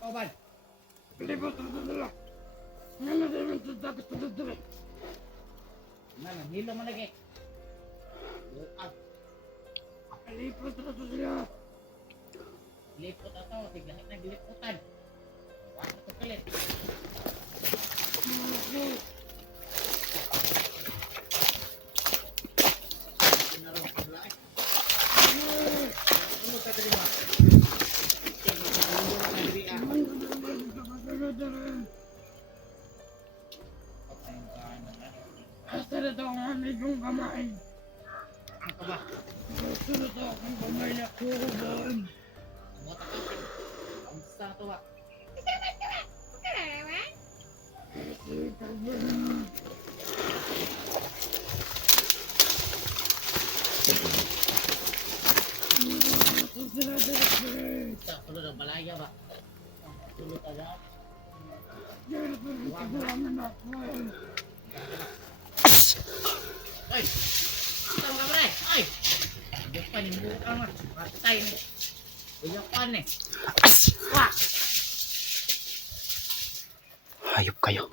Kauban. Libot na dala. Nga na din ang dagat na dala. Mana, nilo mo lagi. Bukas. Lipot na to sila. Lipot na to, tiglahin na giliputan. Wala to kalit. Asa na to ang amigong kamay? Ang kaba? Asa na to ang kamay na kuban? Mota ka? Ang sa to ba? Salamat ka ba? Huwag ka naman. Sa tulad ng balaya ba? Tulad ka ba? Ay! Saan ka ba rin? Ay! Hindi pa ni buka nga. Patay ni. Uyakan eh. Wah! Hayop kayo.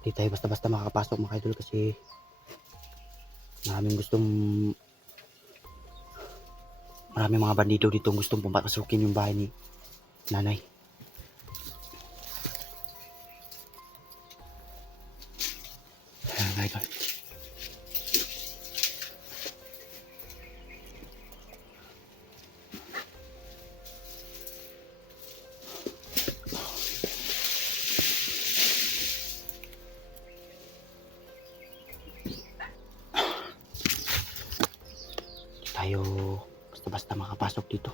Di tayo basta-basta makakapasok mga idol kasi maraming mga bandido dito gustong pumapasukin yung bahay ni nanay. Ayan mga idol. Tayo basta-basta makapasok dito.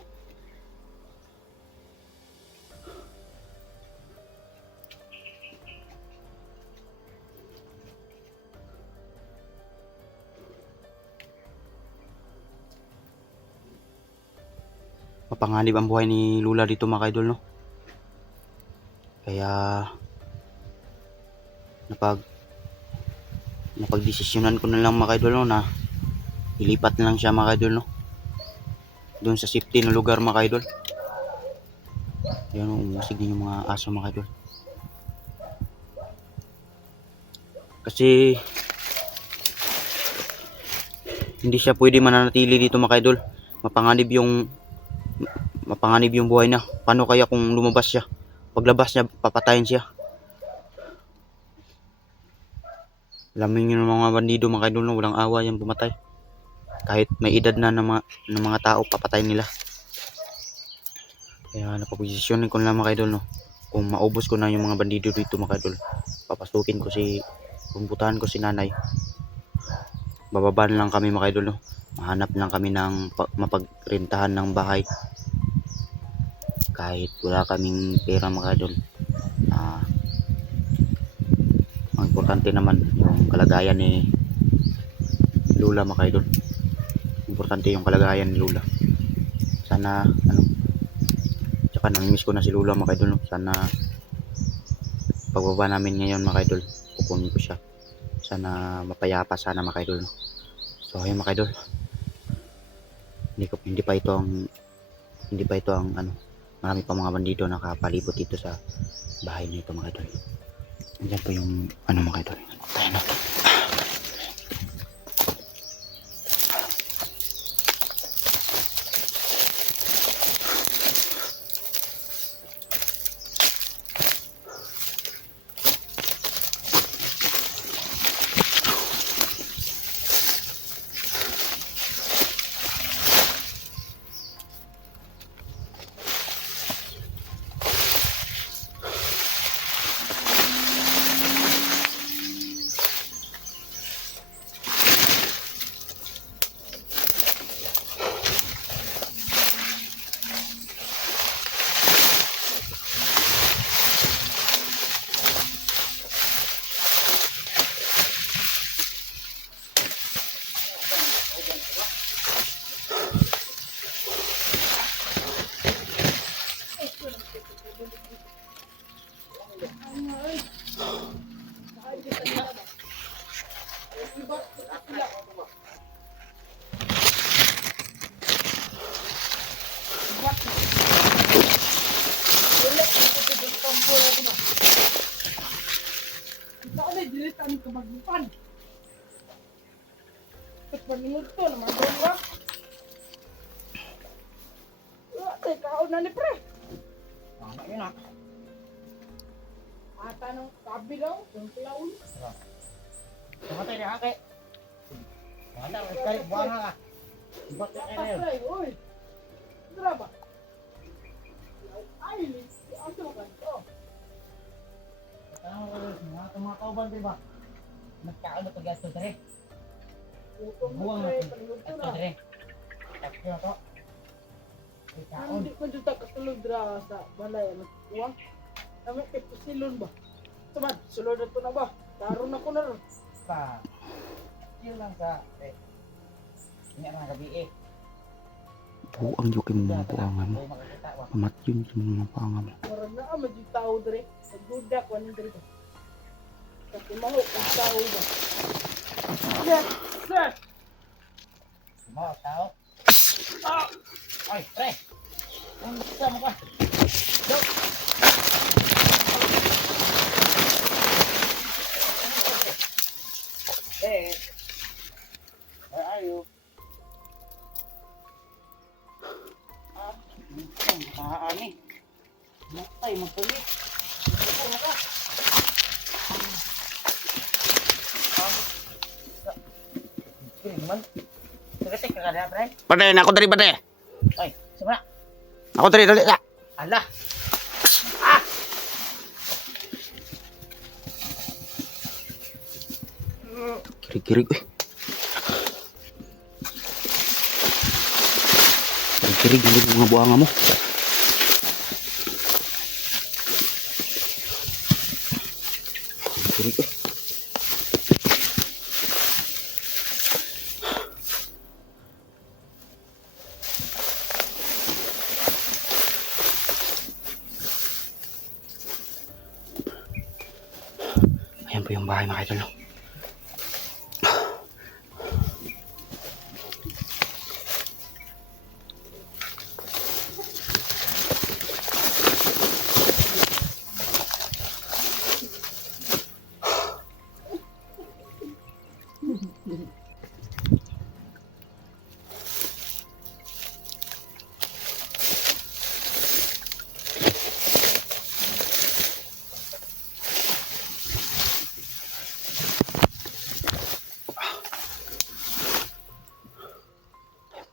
Mapanganib ang buhay ni Lula dito mga idol, no? Kaya napagdesisyonan ko na lang mga idol, no, na ilipat na lang siya mga idol, no, doon sa safety na lugar mga idol. Ayan, umusig din yung mga aso mga idol kasi hindi siya pwede mananatili dito mga idol. Mapanganib yung buhay niya. Paano kaya kung lumabas siya? Paglabas niya papatayin siya. Alam niyo yung mga bandido mga idol, no, walang awa yan pumatay. Kahit may edad na ng mga tao, papatayin nila. Kaya napag-posisyonin ko na mga idol, no, kung maubos ko na yung mga bandido dito mga idol, pupuntahan ko si nanay. Bababa lang kami mga idol, no, mahanap lang kami ng mapagrentahan ng bahay. Kahit wala kaming pera mga idol, ang importante naman yung kalagayan ni Lula mga idol. Importante yung kalagayan ni Lula. Sana tsaka namimiss ko na si Lula mga idol, no? Sana pagbaba namin ngayon mga idol, kukunin ko siya. Sana mapayapa sana mga idol, no? So ayun mga idol, hindi pa ito ang marami pa mga bandido nakapalibot dito sa bahay nito mga idol. Andiyan po yung mga idol. Tayo na. Pilitan ka maglupan. At paningod to naman doon ba? Kaon na ni pre. Tama yun ah. Ata ng kabilaw, yung klaon. Tumatay na ake. Wala, kahit buwan ka. Bakit ka na yun? Patay, oy. Drama. Ay, ano ka to? Mga kauban, di ba? Nagkaon na pag-ato sa rin. Buwang na paningod to na. rin. Tapos yun to. Nagkaon. Hindi ko dito katulog dra sa balay. Uwang. Kami kay pusilon ba? Tumad, sulod na to na ba? Karoon ako na rin. Pa. Yun lang sa... Hindi na gabi eh. Buang yung mga puangan mo. Amat yun yung mga puangan mo. Marang na ama yung tao dre. Nagdudak, wanin dre. Kasi mahok ang tao ba? Yes, sir! Mga tao. Ay, pre! Ang gusto mo ka? Dok! Hey! Where are you? Makaani. Matay, magpalit. Ito mo ka. Sige naman. Sige, ka na, pre. Paday na ako dari paday. Ay, sama. Ako dari dali ka. Ala! Kirig-kirig eh. Kirig-kirig yung mga buangan mo. Kirig eh. Ayan po yung bahay mga idol.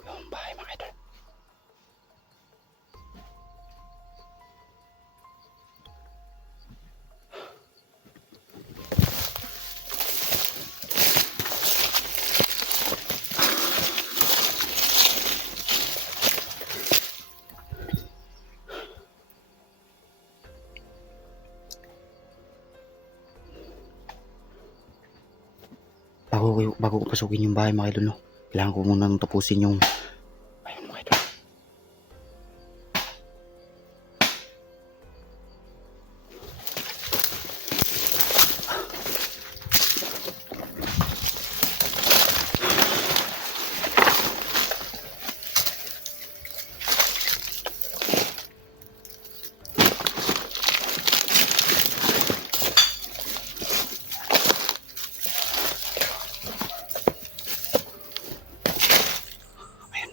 Yung bahay mga idol. Bago ko pasukin yung bahay mga idol, no? Kailangan ko muna tapusin yung... Ayun mga idol. Ayun.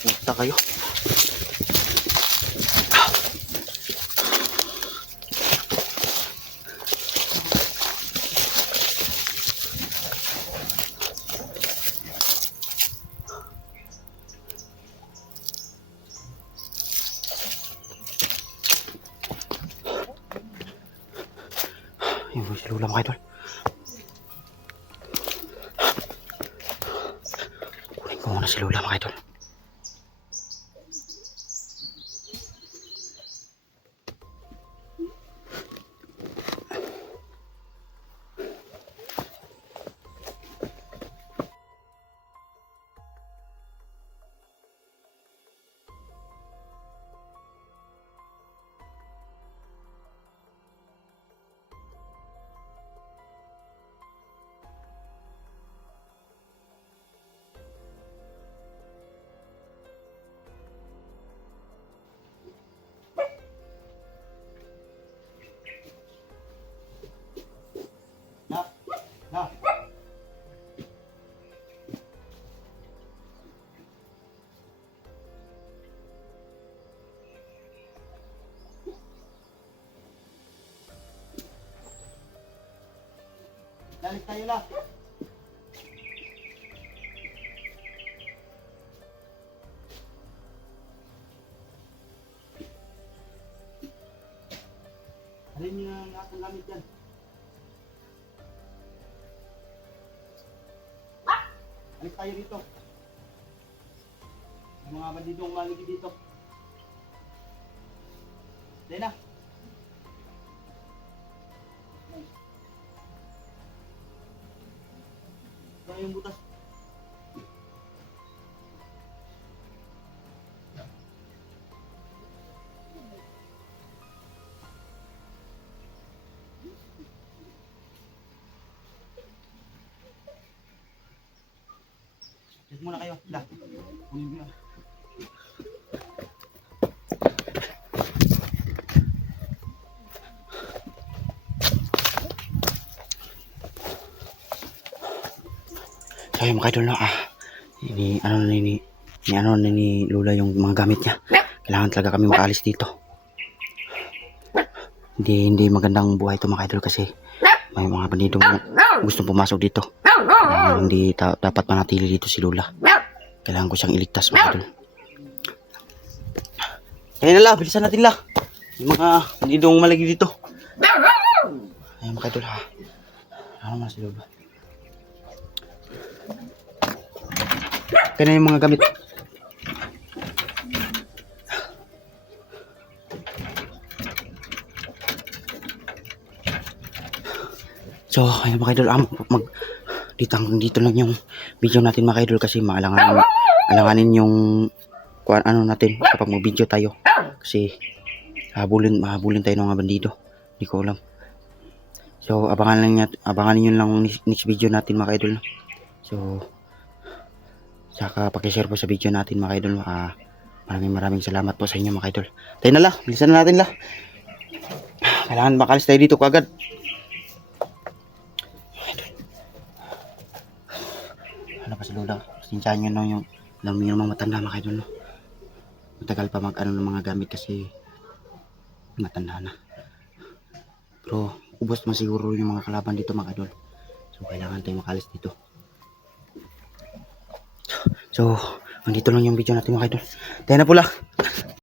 Puta kayo. Yung si Lula mga idol. Kunin ko muna si Lula mga idol. Na. Dalit tayo lang. Alin niyo ang aking gamit yan? Alis tayo dito. May mga bandidong maligi dito. Dahil na. Ito yung butas. Yes muna kayo. Dah. Kunin mo. So yung mga idol na ni Lula yung mga gamit niya. Kailangan talaga kami makaalis dito. Hindi magandang buhay ito mga idol kasi may mga bandidong gustong pumasok dito. Hindi dapat manatili dito si Lula. Kailangan ko siyang iligtas mga idol. Kaya na la, bilisan natin la. Yung mga bandidong malagi dito. Ayun mga idol ha. Ano naman si Lula. Kaya na yung mga gamit. So, ayun mga idol, dito lang yung video natin mga idol kasi alanganin yung ano natin kapag mag-video tayo kasi habulin tayo ng mga bandido. Hindi ko alam. So, abangan niyo lang next video natin mga idol. So, saka paki-share po sa video natin mga idol. Maraming salamat po sa inyo mga idol. Tayo na la, bilisan na natin la. Kailangan makalis tayo dito kagad. Ano pa si Lula? Sinsyahan nyo yung mga matanda mga idol. No? Matagal pa mag-ano ng mga gamit kasi matanda na. Pero ubos mo siguro yung mga kalaban dito mga idol. So kailangan tayo makalis dito. So, andito lang yung video natin mga idol. Tayo na pula.